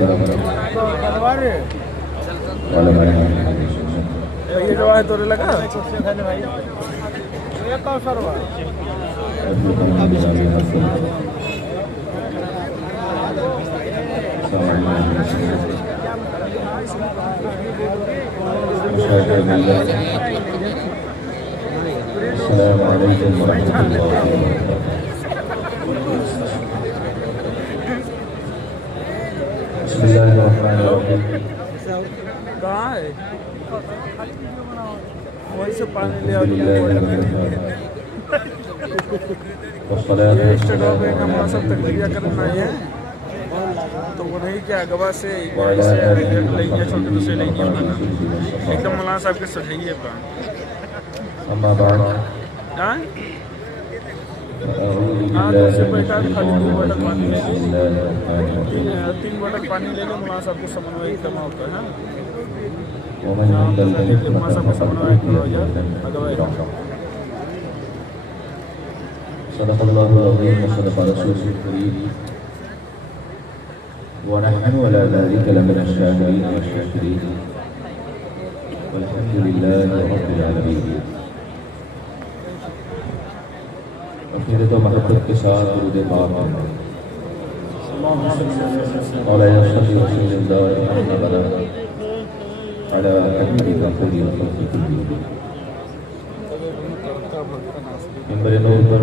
یہ جو ہے تو لگا السلام علیکم ورحمۃ اللہ وبرکاتہ۔ بسم اللہ الرحمن الرحیم۔ کہاں ہے وہیں سے پانی لے آ سب تقریبا کرنا ہے تو وہ نہیں کیا گواہ سے چھوٹے سے لیں گے ایک دم مولانا صاحب کے سجائیے اما بعد ہاں تو سے بیٹھا خالی 2 بوتل پانی لے لیں 3 بوتل پانی لے لیں مولانا صاحب کو سمنوئی کرنا ہوتا ہے مولانا صاحب کو سمنوئی کرو جائے صدق اللہ العظیم وصدق رسولہ الکریم ونحن على ذلك لمن الشاهدين والشاكرين والحمد لله رب العالمين۔ عقیدت و محبت کے ساتھ درود پاک مولانا صلی اللہ علیہ وسلم على حبیبک خیر الخلق کلہم۔ منبر نور پر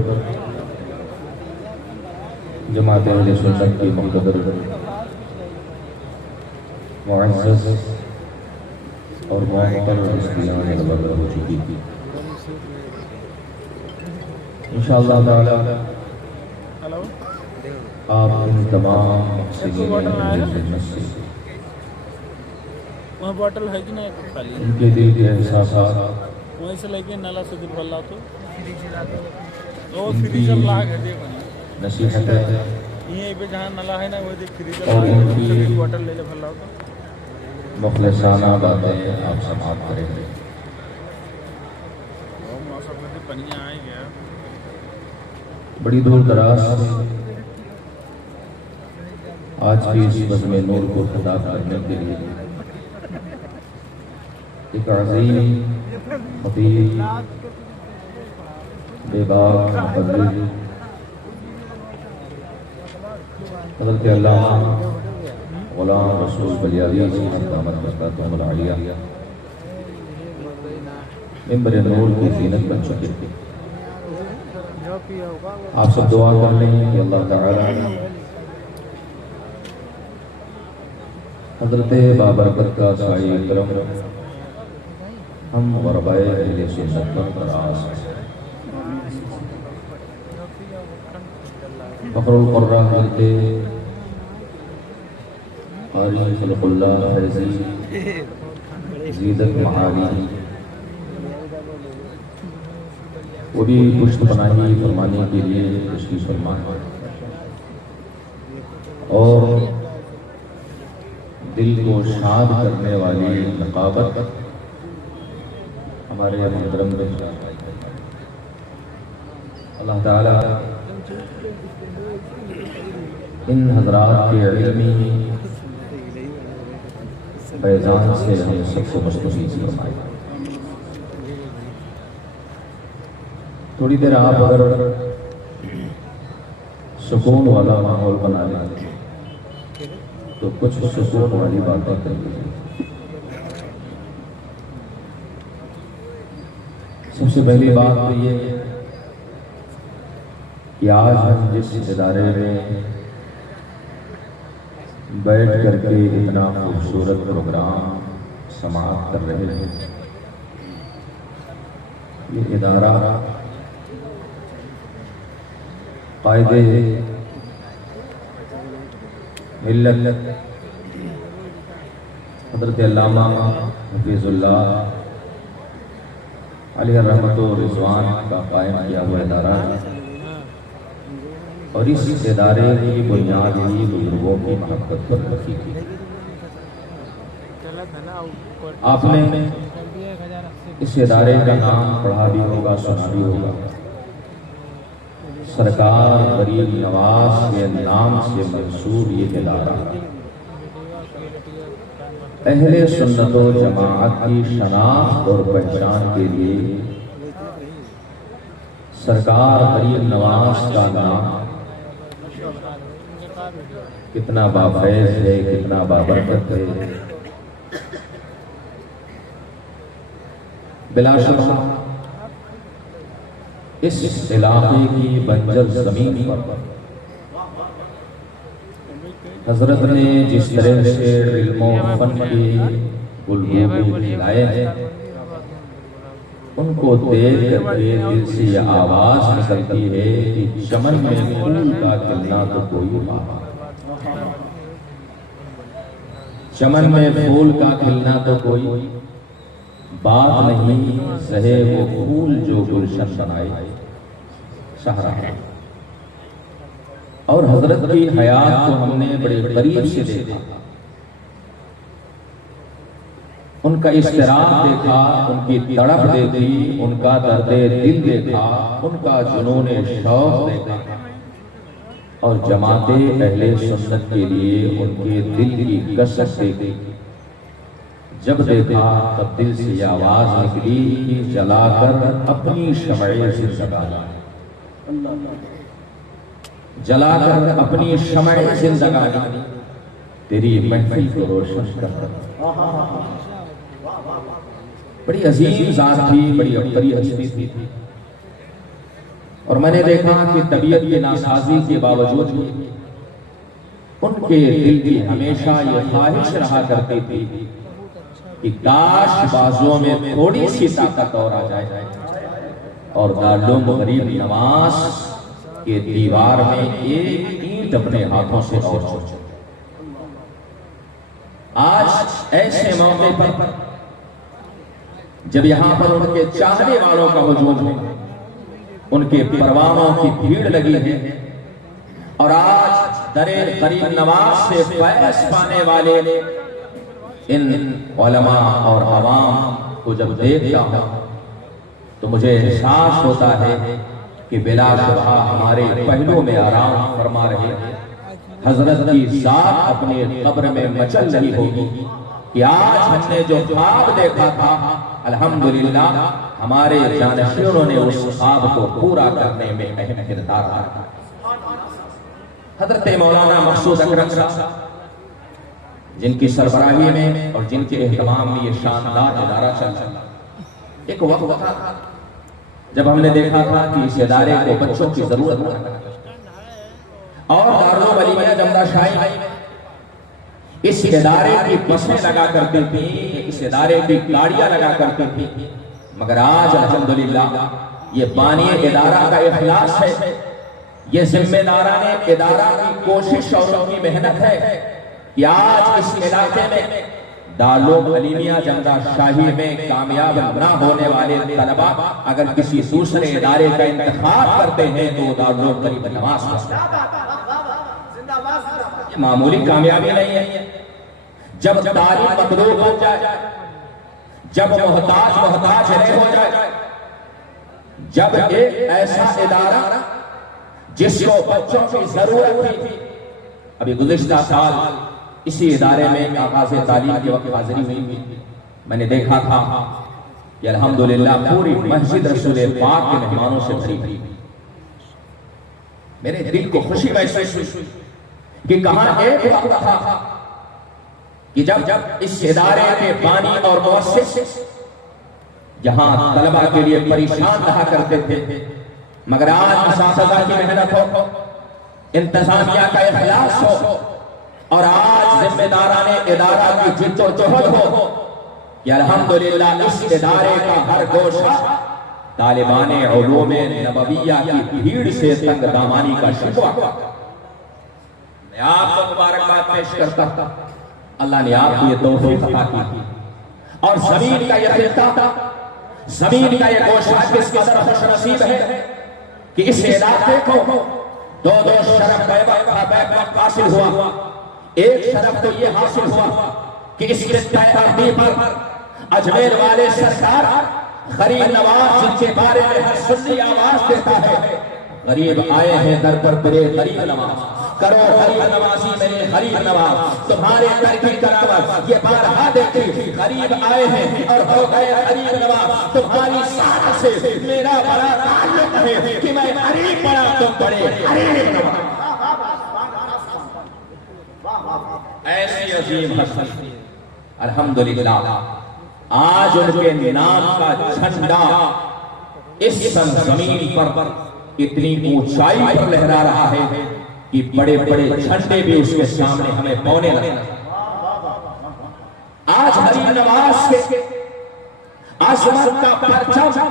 جماعت اہل سنت کی مقتدر معزز اور محترم ہستیاں نظر ہو چکی تھی۔ انشاءاللہ تعالی آپ ان تمام محسنین اہل جنت سے وہاں بوٹل ہے کہ نہیں خالی ان کے دل کے احساسات وہیں سے لے کے نالا سے دل بھلا تو فریزر لاگ ہے نصیحتیں یہیں پہ جہاں نالا ہے نا وہ دیکھ فریزر اور ان کی لاگ بوٹل لے لے بھلا تو مخلصانہ باتیں آپ سماعت کریں گے۔ موسم میں پنیاں آئے گیا بڑی دور دراز سے آج کی اس بزم نور کو خطاب کرنے کے لیے ایک عظیم خطیب بے باک محدث حضرت علامہ غلام رسول بلیاوی صاحب دامت برکاتہم العالیہ منبر نور کی زینت بن چکے تھے۔ آپ سب دعا کر لیں کہ اللہ تعالی حضرت بابرکت کا سایہ کرم ہم غربائے اہل سنت پر فراز فخر القرہ حضرت قاری خلق اللہ حیزی زیدت معالی وہ بھی پشت پناہی فرمانے کے لیے تشریف فرما اور دل کو شاد کرنے والی نقابت ہمارے محترم اللہ تعالی ان حضرات کے علمی فیضان سے ہم سب کو مستفید فرمائے۔ تھوڑی دیر آپ اگر سکون والا ماحول بنا لیں تو کچھ سکون والی باتیں کر لیجیے۔ سب سے پہلی بات تو یہ کہ آج ہم جس ادارے میں بیٹھ کر کے اتنا خوبصورت پروگرام سماعت کر رہے ہیں، یہ ادارہ قائد ملت حضرت علامہ حفیظ اللہ علیہ رحمت و رضوان کا قائم کیا ہوا ادارہ ہے، اور اس ادارے کی بنیاد ہی بزرگوں کی محبت پر رکھی تھی۔ آپ نے اس ادارے کا نام پڑھا بھی ہوگا، سنا بھی ہوگا، سرکار غریب نواز کے نام سے منسوب یہ ادارہ اہل سنت و جماعت کی شناخت اور پہچان کے لیے سرکار غریب نواز کا نام کتنا بافیض ہے، کتنا بابرکت ہے۔ بلا شبہ اس علاقے کی بنجر زمین پر حضرت نے جس طرح سے علم و فن کے بلبلے کھلائے ہیں، ان کو دیکھ کر کے دل سے یہ آواز نکلتی ہے کہ چمن میں پھول کا کھلنا تو کوئی بات، چمن میں پھول کا کھلنا تو کوئی بات نہیں، رہے وہ پھول جو گلشن بنائے شہرا۔ اور حضرت کی حیات کو ہم نے بڑے قریب سے دیکھا، ان کا اضطراب دیکھا، ان کی تڑپ دیکھی، ان کا درد دل دیکھا، ان کا جنون شوق دیکھا، اور جماعت اہل سنت کے لیے ان کے دل کی کشش دیکھی۔ جب دیکھا تب دل سے یہ آواز نکلی کہ جلا کر اپنی شمع زندگانی، جلا کر اپنی شمع زندگانی تیری محفل کو روشن کر۔ بڑی عظیم ذات تھی، بڑی ابتری ہستی تھی، اور میں نے دیکھا کہ طبیعت کی ناسازی کے باوجود ان کے دل کی ہمیشہ یہ خواہش رہا کرتی تھی کہ کاش بازوں میں تھوڑی سی طاقت اور آ جائے اور دارالعلوم غریب نواز کے دیوار میں ایک اینٹ اپنے ہاتھوں سے اور چھوڑ۔ آج ایسے موقع پر جب یہاں پر ان کے چاہنے والوں کا ہجوم ہے، ان کے پروانوں کی بھیڑ لگی ہے، اور آج در غریب نواز سے فیض پانے والے ان علماء اور عوام کو جب دیکھتا ہوں تو مجھے احساس ہوتا ہے کہ بلا شبہ ہمارے پہلو میں آرام فرما رہے حضرت کی ذات اپنے قبر میں مچل رہی ہوگی کہ آج ہم نے جو خواب دیکھا تھا الحمدللہ ہمارے جانشینوں نے اس خواب کو پورا کرنے میں اہم کردار ادا کیا۔ حضرت مولانا مقصود اکرم صاحب جن کی سربراہی میں اور جن کے اہتمام میں یہ شاندار ادارہ چل رہا، ایک وقت تھا جب ہم نے دیکھا تھا کہ اس ادارے کو بچوں کی ضرورت ہے، اور دارالعلوم علیمیہ جمدہ شاہی اس ادارے کی بسیں لگا کرتی تھی، اس ادارے کی گاڑیاں لگا کرتی تھی، مگر آج الحمدللہ یہ بانی ادارہ کا اخلاص ہے، یہ ذمہ داران ادارہ کی کوشش اور ان کی محنت ہے کہ آج اس علاقے میں دارالعلوم علیمیہ جمدہ شاہی میں کامیاب نہ ہونے والے طلبہ اگر کسی دوسرے ادارے کا انتخاب کرتے ہیں تو دارالعلوم غریب نواز کا یہ معمولی کامیابی نہیں ہے۔ جب تعلیم مطلوب ہو جائے، جب محتاج رہ ہو جائے، جب ایک ایسا ادارہ جس کو بچوں کی ضرورت تھی، ابھی گزشتہ سال اسی ادارے میں آغاز تعلیم کے وقت حاضری ہوئی، میں نے دیکھا تھا کہ الحمدللہ پوری مسجد رسول پاک کے مہمانوں سے بھری ہوئی، میرے دل کو خوشی محسوس ہوئی کہ کہاں ایک وقت تھا کہ جب اس ادارے کے بانی اور مؤسس جہاں طلبہ کے لیے پریشان رہا کرتے تھے، مگر آج اساتذہ کی محنت ہو، انتظامیہ کا اخلاص ہو، اور آج ذمہ داران ادارہ کی جد و جہد ہو کہ الحمدللہ اس ادارے کا ہر گوشہ طالبان علوم نبویہ کی بھیڑ سے تنگ دامانی کا شکوہ۔ میں آپ کو مبارکباد پیش کرتا ہوں، اللہ نے آپ کو یہ توفیق عطا کی، اور زمین کا یہ خطہ، زمین کا یہ گوشہ کس قدر خوش نصیب ہے کہ اس علاقے کو دو شرف بیک وقت حاصل ہوا۔ ایک شرف تو یہ حاصل ہوا کہ اس خطہ عربی پر اجمیر والے سرکار غریب نواز جن کے بارے میں ہر سنی آواز دیتا ہے، غریب آئے ہیں در پر برے غریب نواز، کرو غریب نوازی میرے غریب نواز، تمہارے در کی کرامت یہ بارہا دیکھی، غریب آئے ہیں اور ہو گئے غریب نواز، تمہاری ساتھ سے میرا بڑا تعلق ہے کہ میں غریب بڑا تم بڑے غریب نواز۔ ایسی عظیم ہستی الحمدللہ آج ان کے نام کا جھنڈا اس سرزمین پر اتنی اونچائی پر لہرا رہا ہے کہ بڑے بڑے جھنڈے بھی اس کے سامنے ہمیں پونے لگے۔ آج غریب نواز کے عظمت کا پرچم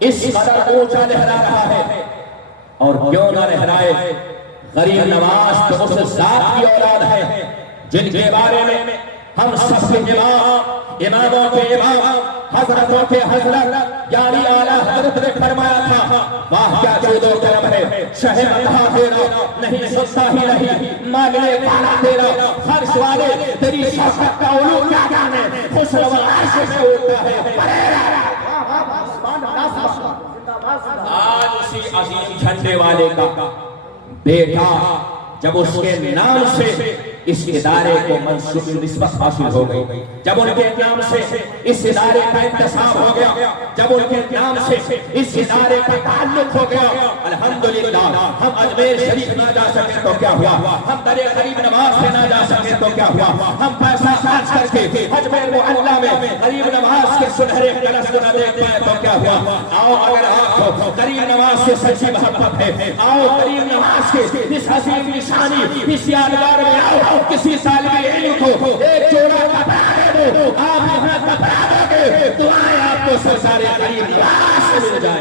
اس قدر اونچا لہرا رہا ہے، اور کیوں نہ لہرائے، غریب نواز تو اس ذات کی اولاد ہے جن کے بارے میں ہم سب کے اماموں کے امام، حضرتوں کے حضرت یعنی اعلیٰ حضرت نے فرمایا تھا، واہ کیا جود و کرم ہے، شہ مدح تیرا نہیں سستا ہی نہیں، مانگنے والا تیرا، فرش والے تیری شوقت کا علو کیا جانے، خسر و عرش سے اٹھتا ہے۔ آج اسی عظیم جھنڈے والے کا بیٹا جب اس کے نام سے اس ادارے کو منصوب نسبت حاصل ہو گئی، جب ان کے نام سے اس ادارے کا انتصاب ہو گیا، جب ان کے نام سے اس ادارے کا تعلق ہو گیا، الحمدللہ ہم اجمیر شریف نہ جا سکے تو کیا ہوا، ہم در غریب نواز سے نہ جا سکے تو کیا ہوا، ہم پیسہ خرچ کر کے اجمیر معلیٰ میں غریب نواز کے سنہرے کلش کو نہ دیکھ پائے تو کیا ہوا۔ آؤ اگر آپ کو غریب نواز سے سچی محبت ہے، آؤ غریب نواز کے اس عظیم نشانی اس یادگار میں آؤ، کسی طالب علم کو ایک جوڑا کپڑا دے دو، آپ یہاں کپڑا دو گے، دعائیں آپ کو سرکار غریب نواز سے مل جائے۔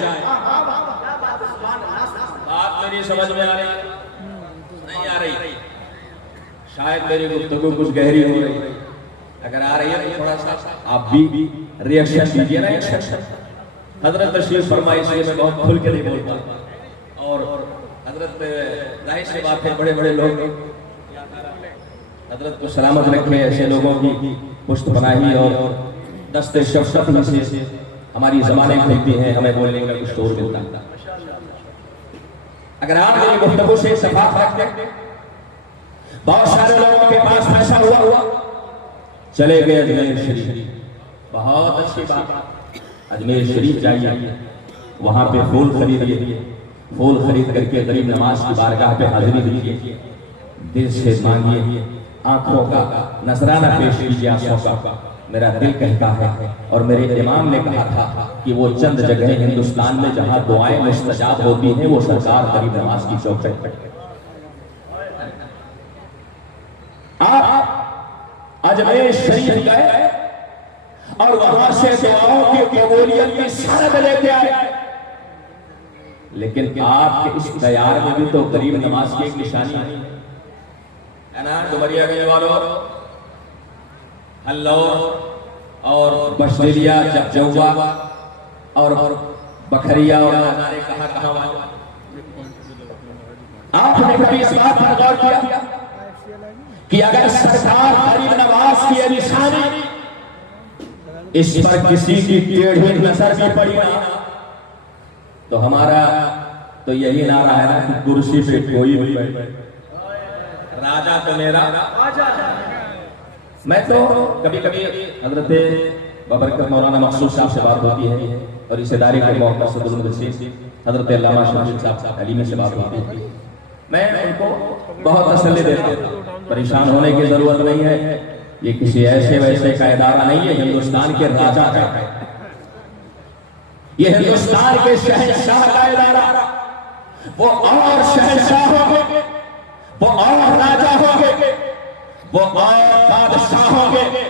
بات میری سمجھ میں آ رہی نہیں آ رہی؟ شاید میری گفتگو کچھ گہری ہو رہی، اگر آ رہی ہے تو تھوڑا سا آپ بھی ریئیکشن دیجیے نا۔ حضرت تشریف فرمائے، اس لیے میں بہت کھل کے نہیں بولتا، اور حضرت ظاہر سی بات ہے بڑے بڑے لوگ حضرت کو سلامت رکھے، ایسے لوگوں کی پشت پناہی اور دست شفقت میں سے ہماری زبانیں کھلتی ہیں، ہمیں بولنے کا کچھ شعور ملتا ہے۔ اگر آپ میری گفتگو سے اتفاق رکھتے، بہت سارے لوگوں کے پاس پیسہ ہوا چلے گئے اجمیر شریف، بہت اچھی بات، اجمیر شریف جائیے، وہاں پہ پھول خریدیے، پھول خرید کر کے غریب نواز کی بارگاہ پہ حاضری دیجیے، دل سے مانگیے، آنکھوں کا نذرانہ پیش کیجیے، آنکھوں کا میرا دل کہتا ہے، اور میرے امام نے کہا تھا کہ وہ چند جگہیں ہندوستان میں جہاں دعائیں مستجاب ہوتی ہیں وہ سرکار غریب نواز کی چوکھٹ پر۔ آپ اجمیر شریف گئے اور وہاں سے دعاؤں کی قبولیت کی سند لے کے آئے، لیکن آپ کے اس تیار میں بھی تو غریب نواز کی ایک نشانی ہے نا۔ ڈومریا گئے والوں، ہلور اور بشریہ جگجوا اور بکھریا اور نارے کہاں والوں، آپ نے کبھی اس بات پر غور کیا کہ اگر سرکار غریب نواز کی نشانی اس پر کسی کی ٹیڑھی نظر بھی پڑی نا، تو ہمارا تو یہی نعرہ ہے نا کہ کرسی پہ کوئی بھی بیٹھے، راجہ تو میرا۔ میں تو کبھی کبھی حضرت بابرکت مولانا مخصوص صاحب سے بات ہوتی ہے، اور اس ادارے کے موقع صدر المدرسین حضرت علامہ شمشید صاحب حلیمی سے بات ہوتی ہے، میں ان کو بہت تسلی دیتا ہوں، پریشان ہونے کی ضرورت نہیں ہے، یہ کسی ایسے ویسے کا ادارہ نہیں ہے، ہندوستان کے راجہ کا ہے، یہ ہندوستان کے شہنشاہ کا ادارہ، وہ اور شہنشاہ ہوں گے، وہ اور راجہ ہوں گے، وہ اور بادشاہ ہوں گے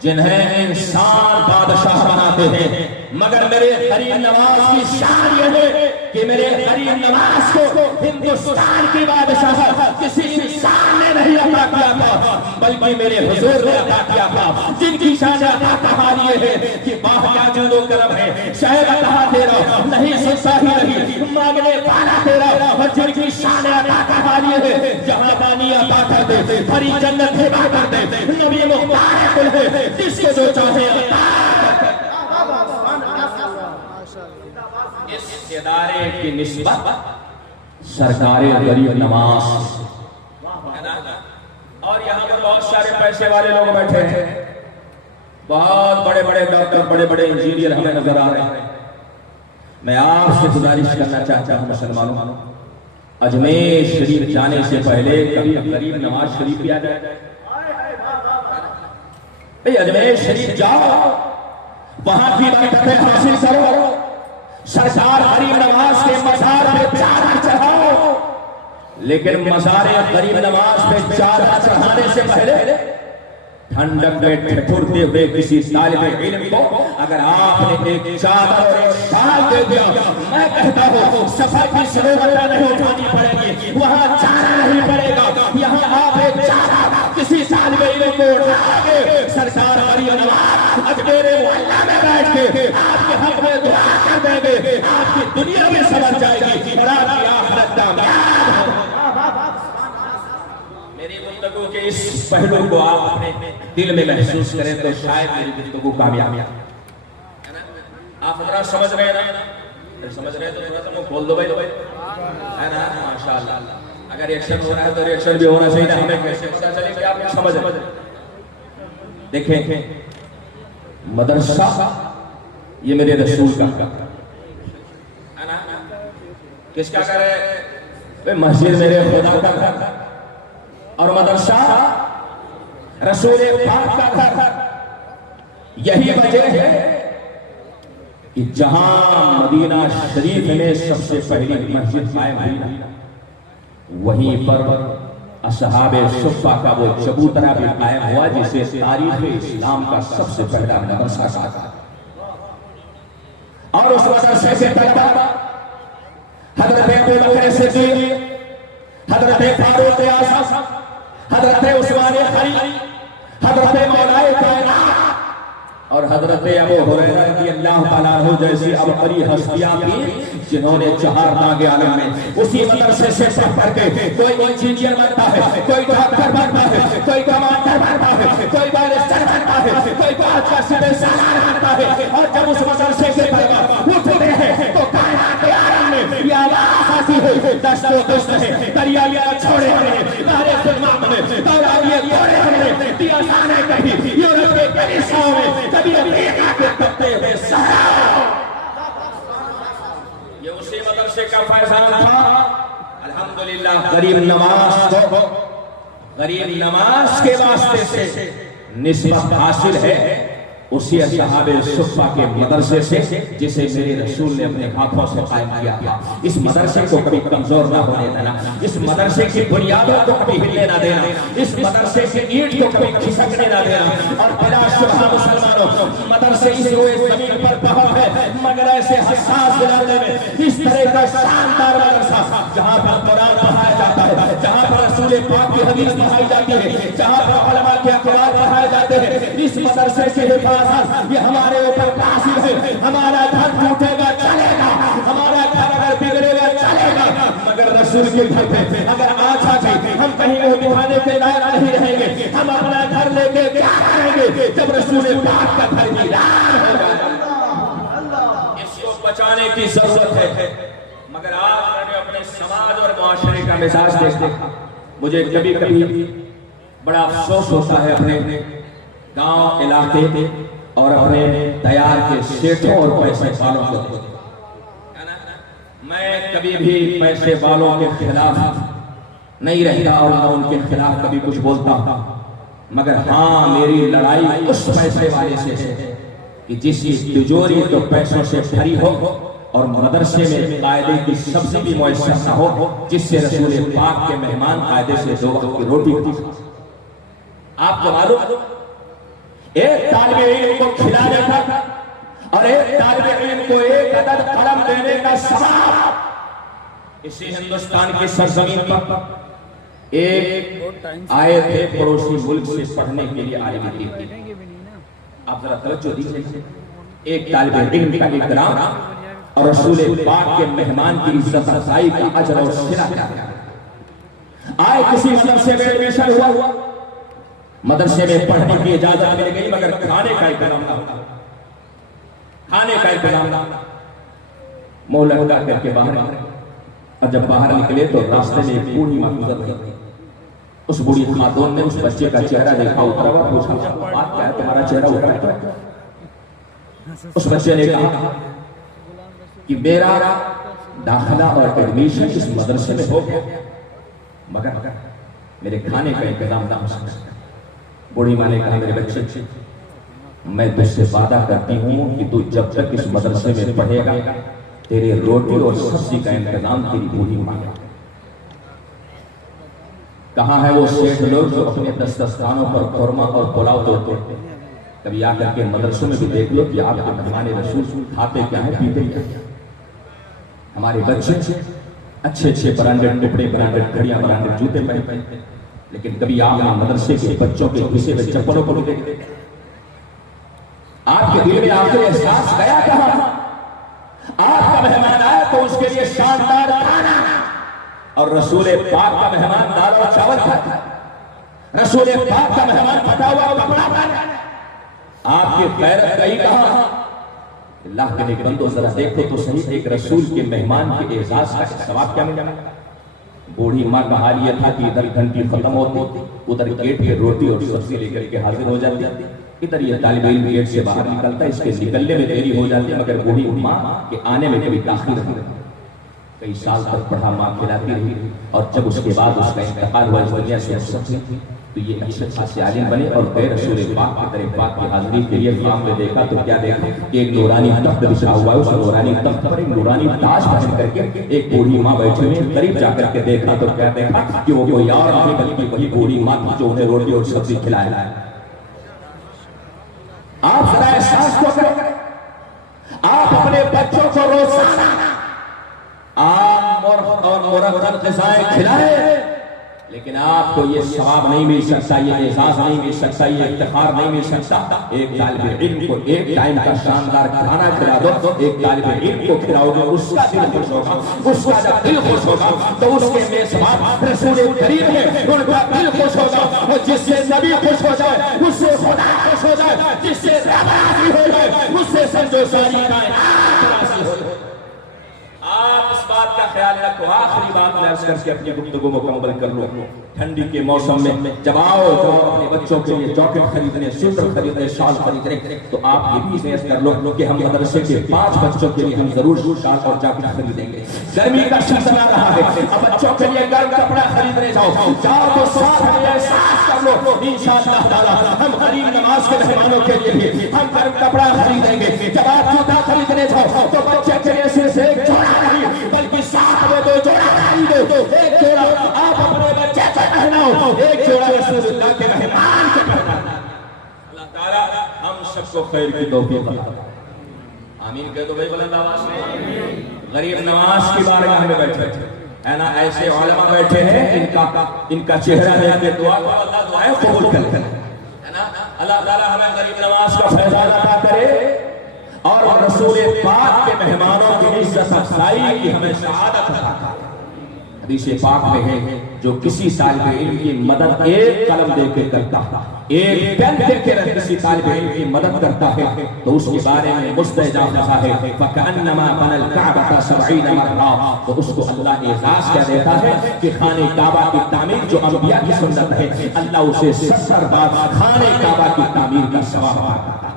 جنہیں انسان بادشاہ بناتے ہیں، مگر میرے غریب نواز کی شان یہ ہے کہ میرے غریب نواز کو ہندوستان کی بادشاہ کسی انسان نے نہیں عطا کیا تھا، بلکہ میرے حضور نے عطا کیا تھا، جن کی شان عطا کا حال یہ ہے کہ باہ کیا جود و کرم ہے، شاید عطا تیرا نہیں سستا ہی نہیں، مانگنے والا تیرا، اور جن کی شان عطا کا حال یہ ہے جہاں پانی عطا کر دے، ہری جنت ہبا کر دے، نبی مبارک ہے جس کو جو چاہے عطا۔ اس ادارے کی نسبت سرکار غریب نواز بہت سارے پیسے والے لوگ بیٹھے ہیں، بہت بڑے بڑے ڈاکٹر، بڑے بڑے انجینئر ہمیں نظر آ رہے ہیں۔ میں آپ سے گزارش کرنا چاہتا ہوں مسلمانوں، اجمیر شریف جانے سے پہلے کبھی غریب نواز شریف بھی آ جائے۔ اجمیر شریف جاؤ، وہاں کی برکتیں حاصل کرو، سرکار غریب نواز کے مزار پہ چادر چڑھاؤ، لیکن مزار غریب نواز پہ چادر چڑھانے سے پہلے ٹھنڈک میں ٹھٹھرتے ہوئے کسی طالب علم کو اگر آپ نے ایک چادر اور ایک شال دے دیا، میں کہتا ہوں سفر کی ضرورت نہیں اٹھانی پڑے گی، وہاں جانا نہیں پڑے گا، یہاں آپ ایک چادر کسی طالب علم کو اٹھا کے سرکار غریب نواز اجمیر معلیٰ میں بیٹھ کے آپ کے حق میں دعا کر دیں گے، آپ کی دنیا میں سمجھ جائے گی اور آپ کی آخرت کامیاب ہوگی۔ میری گفتگو کے اس پہلو کو آپ اپنے دل میں محسوس کریں تو شاید میری گفتگو کامیاب ہے۔ آپ ذرا سمجھ رہے ہیں، سمجھ رہے ہیں تو تھوڑا سا منہ کھول دو بھائی، ہے نا؟ ماشاءاللہ، اگر ریئیکشن ہو رہا ہے تو ریئیکشن بھی ہونا چاہیے، ہمیں کیسے پتہ چلے کہ آپ سمجھ رہے ہیں۔ دیکھیں مدرسہ یہ میرے رسول کا ہے نا، کس کا کرے؟ مسجد میرے خدا کا گھر اور مدرسہ رسول پاک کا گھر۔ یہی وجہ ہے کہ جہاں مدینہ شریف میں سب سے پہلی مسجد قائم ہوئی، وہیں پر اصحاب صفہ کا وہ چبوترا بھی قائم ہوا جسے تاریخ اسلام کا سب سے پہلا مدرسہ کہا۔ اور اس مدرسے سے طلبا حضرت ابوبکر صدیق، حضرت فاروق اعظم، حضرت عثمان غنی، حضرت مولا کائنات اور حضرت ابو ہریرہ رضی اللہ تعالیٰ عنہ جیسی عبقری ہستیاں بھی جنہوں نے 4 دانگے عالم میں اسی مدرسے سے پڑھ کے کوئی انجینئر بنتا ہے، کوئی ڈاکٹر بنتا ہے، کوئی کمانڈر بنتا ہے، کوئی بیرسٹر بنتا ہے، کوئی فوج کا سپہ سالار بنتا ہے، اور جب اس مدرسے سے طلبا اٹھتے ہیں تو کائنات کے عالم میں یہ آواز آتی ہے، دست و دست ہے، دریا لیا چھوڑے ہیں، نہرے سلمان میں دورہ لیے توڑے ہیں، دیا سانے کہیں یورپ کے کلیساؤں میں کبھی امریکہ کے تبتے ہوئے سہاؤ۔ یہ اسی مدرسے کا فیضان تھا۔ الحمدللہ غریب نواز کو غریب نواز کے واسطے سے نسبت حاصل ہے اسی اصحاب صفہ کے مدرسے سے جسے میرے رسول نے اپنے ہاتھوں سے قائم کیا تھا۔ اس مدرسے کو کبھی کمزور نہ ہونے دینا، اس مدرسے کی بنیادوں کو کبھی ہلنے نہ دینا، اس مدرسے کی اینٹ کو کبھی کھسکنے نہ دینا۔ اور بلا شبہ مسلمانوں، مدرسے اس روئے زمین پر بہت ہے مگر ایسے حساس بلانے میں اس طرح کا شاندار مدرسہ جہاں پر قرآن پڑھایا جاتا ہے، جہاں پر رسول پاک کی حدیث پڑھائی جاتی ہے، جہاں پر علماء کے اقوال پڑھائے جاتے ہیں، اس مدرسے سے یہ ہمارے اوپر قاصر ہے۔ ہمارا گھر ٹوٹے گا چلے گا، ہمارا گھر اگر بگڑے گا چلے گا، مگر رسول کے گھر پہ اگر آج ہم کہیں وہ دکھانے کے لائق نہیں رہیں گے، ہم اپنا گھر لے کے کیا کریں گے جب رسول پاک کا گھر ویران ہو جائے گا۔ اس کو بچانے کی ضرورت ہے۔ مگر آج میں نے اپنے سماج اور معاشرے کا مزاج دیکھا، مجھے کبھی کبھی بڑا افسوس ہوتا ہے اپنے گاؤں علاقے اور اپنے تیار کے سیٹھوں اور پیسے والوں کو۔ میں کبھی بھی پیسے والوں کے خلاف نہیں رہتا اور نہ ان کے خلاف کبھی کچھ بولتا، مگر ہاں میری لڑائی اس پیسے والے سے ہے کہ جس کی تجوری تو پیسوں سے بھری ہو اور مدرسے میں قاعدے کی سبزی بھی میسر نہ ہو، جس سے رسول پاک کے مہمان قاعدے سے 2 وقت کی روٹی کھاتے۔ آپ کو معلوم ایک طالب علم کو کھلانے کا اور ایک طالب علم کو 1 عدد قلم دینے کا ثواب اسی ہندوستان کی سرزمین پر ایک آئے تھے پڑوسی ملک سے پڑھنے کے لیے آئے تھے۔ آپ ذرا توجہ دیجیے، ایک طالب علم کا اکرام اور رسول پاک کے مہمان کی عزت افزائی کا اجر اور صلہ کیا آئے کسی مدرسے میں ایڈمیشن ہوا، مدرسے میں پڑھنے کی اجازت مل گئی مگر کھانے کا انتظام نہ ہوتا، کھانے کا انتظام نہ ہوتا۔ منہ لٹکا کر کے باہر نکلے اور جب باہر نکلے تو راستے میں ایک بوڑھی ماں گزر گئی۔ اس بوڑھی خاتون نے اس بچے کا چہرہ دیکھا اترا ہوا، پوچھا بات کیا ہے تمہارا چہرہ اترا ہے؟ اس بچے نے کہا کہ میرا داخلہ اور ایڈمیشن اس مدرسے میں ہو گیا، مگر میرے کھانے کا انتظام نہ ہو سکتا۔ بوڑھی ماں نے کہا میرے بچے، میں تجھ سے وعدہ کرتی ہوں کہ تو جب تک اس مدرسے میں پڑھے گا تیرے روٹی اور سبزی کا انتظام تیری بوڑھی ماں کرے۔ کہاں ہے وہ شیخ لوگ جو اپنے دسترخوانوں پر قورمہ اور پلاؤ توڑتے ہیں؟ کبھی آ کر کے مدرسوں میں بھی دیکھ لو کہ آپ کے مہمان رسول کھاتے کیا ہیں پیتے کیا ہیں۔ ہمارے بچے اچھے اچھے برانڈڈ کپڑے، برانڈڈ گھڑیاں، برانڈڈ جوتے پہنتے ہیں، لیکن کبھی آپ نے مدرسے کے بچوں کے کھسے میں چپلوں کو نہیں دیکھتے؟ آپ کے دل میں آخر احساس گیا کہاں؟ آپ کا مہمان آیا تو اس کے لیے شاندار کھانا، اور رسول پاک کا مہمان دال اور چاول کھاتا ہے، رسول پاک کا مہمان پھٹا ہوا کپڑا پہنا ہے۔ آپ کی غیرت گئی کہاں؟ اللہ کے نیک بندو ذرا دیکھو تو صحیح، ایک رسول کے مہمان کے اعزاز کا ثواب کیا مل جانا۔ بوڑھی ماں کا حال یہ تھا کہ ادھر گھنٹی ختم ہوتی، ادھر گیٹ پہ روٹی اور سبزی لے کر کے حاضر ہو جاتی، ادھر یہ طالب علم گیٹ سے باہر نکلتا، اس کے نکلنے میں دیری ہو جاتی، مگر بوڑھی ماں کے آنے میں کبھی تاخیر نہیں ہوتی۔ کئی سال تک پڑھا، ماں کھلاتی رہی، اور جب اس کے بعد اس کا انتقال ہوا اس دنیا سے تو یہ اچھے خاصے عالم بنے، اور غیر رسول پاک کے در پاک کی حاضری کے لیے خام میں دیکھا تو کیا دیکھا کہ ایک نورانی تخت بچھا ہوا ہے، اس نورانی تخت پر ایک نورانی تاج پہن کر کے ایک بوڑھی ماں بیٹھی ہوئی ہے۔ قریب جا کر کے دیکھا تو کیا دیکھا کہ وہ کوئی اور نہیں بلکہ وہی بوڑھی ماں تھی جو انہیں روٹی اور سبزی کھلایا۔ آپ ذرا احساس کو کریں، آپ اپنے بچوں کو روزانہ عام اور مرغن غذائیں کھلائیں، لیکن آپ کو یہ ثواب نہیں مل سکتا، یہ اعزاز نہیں مل سکتا، یہ افتخار نہیں مل سکتا۔ ایک طالب علم کو ایک ٹائم کا شاندار کھانا کھلا دو، ایک طالب علم کو کھلاؤ گے اس کا دل خوش ہوگا، اس کا جب دل خوش ہوگا تو اس کے میزبان رسول کریم ہے، ان کا دل خوش ہوگا، اور جس سے نبی خوش ہو جائے اس سے خدا خوش ہو جائے، جس سے رب راضی ہو جائے اس سے سمجھو ساری کائنات راضی ہو جائے۔ آپ اس بات کا خیال رکھو، آخری بات میں عرض کر کے اپنی گفتگو مکمل کر لوں۔ ٹھنڈی کے موسم میں جب آؤ اپنے بچوں کے لیے جاکٹ خریدنے، سویٹر خریدنے، شال خریدنے، تو آپ یہ بھی نیت کر لو کہ ہم مدرسے کے 5 بچوں کے لیے ہم ضرور شال اور جاکٹ خریدیں گے۔ گرمی کا سلسلہ آ رہا ہے، اب بچوں کے لیے گرم کپڑا خریدنے جاؤ تو ساتھ میں احساس کر لو انشاءاللہ تعالی ہم غریب نواز کے مہمانوں کے لیے بھی ہم گرم کپڑا خریدیں گے۔ جب آپ جوتا خریدنے جاؤ تو بچے کے لیے صرف ایک جوڑا نہیں بلکہ ساتھ میں 2 جوڑا خریدو، ایک جوڑا آپ اپنے بچے سے پہناؤ، ایک جوڑا رسول اللہ کے مہمان کو پہناؤ۔ اللہ تعالیٰ ہم سب کو خیر کی توفیق عطا فرمائے۔ آمین کہہ دو بھائی بلند آواز میں۔ غریب نواز کی بارگاہ میں بیٹھے ہے نا، ایسے علماء بیٹھے ہیں ان کا چہرہ دیکھ کے دعا کو اللہ دعائیں قبول کرے ہے نا۔ اللہ تعالیٰ ہمیں غریب نواز کا فیضان عطا کرے اور رسول پاک کے مہمانوں کی عزت افزائی کی ہمیں سعادت عطا کرے۔ حدیث پاک میں ہے جو کسی طالب علم کی مدد ایک قلم دے کے کرتا ہے، ایک پین دے کے کسی طالب علم کی مدد کرتا ہے تو اس کے بارے میں مستجاب رہا ہے فَكَأَنَّمَا بَنَى الْكَعْبَةَ 70 مرة، تو اس کو اللہ اعزاز کیا دیتا ہے کہ خانہ کعبہ کی تعمیر جو انبیاء کی سنت ہے اللہ اسے 70 بار خانہ کعبہ کی تعمیر کا ثواب دیتا ہے۔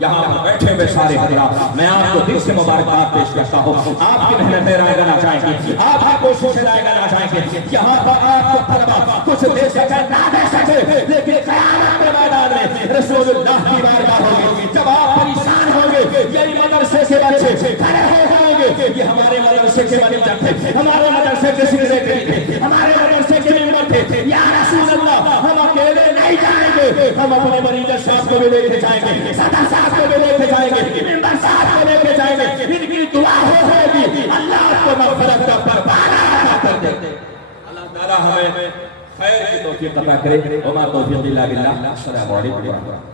یہاں پر بیٹھے ہوئے سارے حضرات میں آپ کو دل سے مبارکباد پیش کرتا ہوں، آپ کی محنتیں رائے گانا چاہیں گے، آپ کی کوششیں رائے گانا چاہیں گے۔ یہاں پر آپ کو طلبہ کچھ دے سکے نہ دے سکے، لیکن قیامت کے میدان میں رسول اللہ کی بارگاہ ہوگی، جب آپ پریشان ہوں گے یہی مدرسے کے بچے کھڑے ہو جائیں گے، یہ ہمارے مدرسے کے منیجر تھے، ہمارے مدرسے کے سکریٹری تھے، ہمارے مدرسے کے ممبر تھے، یا رسول اللہ ہم اکیلے نہیں جائیں گے، ہم اپنے منیجر صاحب کو بھی لے کے جائیں گے، صدر صاحب کو بھی لے کے جائیں گے، ممبر صاحب کو لے کے جائیں گے، ان کی دعا ہوگی اللہ آپ کو مغفرت کا پروانہ عطا کر دے۔ اللہ تعالیٰ ہمیں خیر کی توفیق عطا کرے۔ وما توفیق الا باللہ۔ السلام علیکم ورحمۃ اللہ۔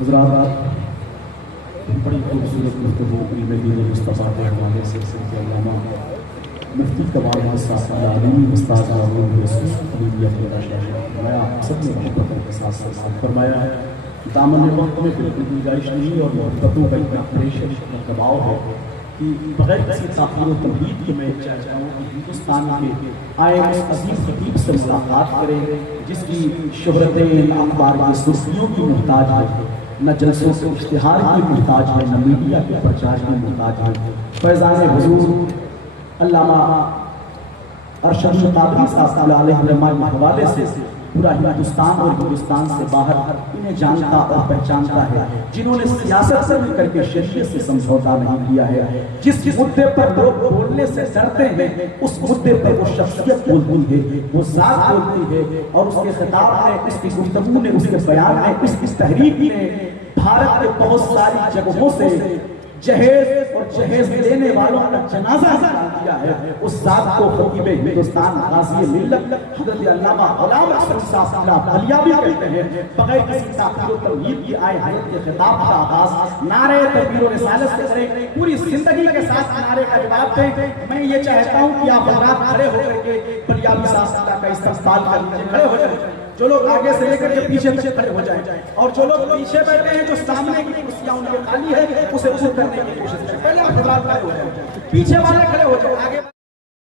حضرات، بڑی خوبصورت گفتگو علم دین مصطفیٰ کے حوالے سے علامہ مفتی کمال حسن عالمی استاد محمود یوسف علیہ فرمایا، سب نے محبتوں کے ساتھ ساتھ فرمایا ہے دامن وقت میں بالکل گنجائش نہیں اور محبتوں کا اتنا پریشر اتنا دباؤ ہے کہ بغیر کسی تاخیر و تمہید کے میں چاہتا ہوں کہ ہندوستان کے آئے عظیم خطیب سے ملاقات کریں جس کی شہرتیں اخبار کی سرخیوں کی محتاج ہے، نہ جلسوں سے اشتہار کی محتاج ہے، نہ میڈیا کے پرچار کی محتاج ہے۔ فیضان حضور علامہ ارشد قادری صاحب علیہ الرحمہ کے حوالے سے پورا ہندوستان اور ہندوستان سے باہر انہیں جانتا اور پہچانتا ہے، جنہوں نے سیاست سے مل کر کے شریعت سے سمجھوتا نہیں کیا ہے۔ جس مدے پر لوگ بولنے سے ڈرتے ہیں اس مدے پر وہ شخصیت بولتی ہے، وہ ذات بولتی ہے، اور اس کے خطاب میں، اس کی گفتگو نے، اس کے بیان میں، اس تحریک نے بھارت کے بہت ساری جگہوں سے جہیز اور جہیز لینے والوں کا جنازہ نکال دیا ہے۔ اس ذات کو خطیب ہندوستان غازی ملت حضرت علامہ غلام احمد صاحب علیہ کہتے ہیں۔ بغیر کسی تاخیر و تمہید کی آئے حضرت کے خطاب کا آغاز نعرہ تکبیر و رسالت سے کریں، پوری زندگی کے ساتھ نعرے کا جواب دیں۔ میں یہ چاہتا ہوں کہ آپ حضرات کھڑے ہو کر کے بلیابی صاحب کا استقبال کر لیجیے، کھڑے ہو جائیں، جو لوگ آگے سے لے کر کے پیچھے تک کھڑے ہو جائیں، اور جو لوگ پیچھے بیٹھے ہیں جو سامنے کی کرسیاں ان کے خالی ہے اسے کرنے کی کوشش کریں۔ پہلے آپ حضرات کھڑے ہو جائیں، پیچھے والے کھڑے ہو جائیں، آگے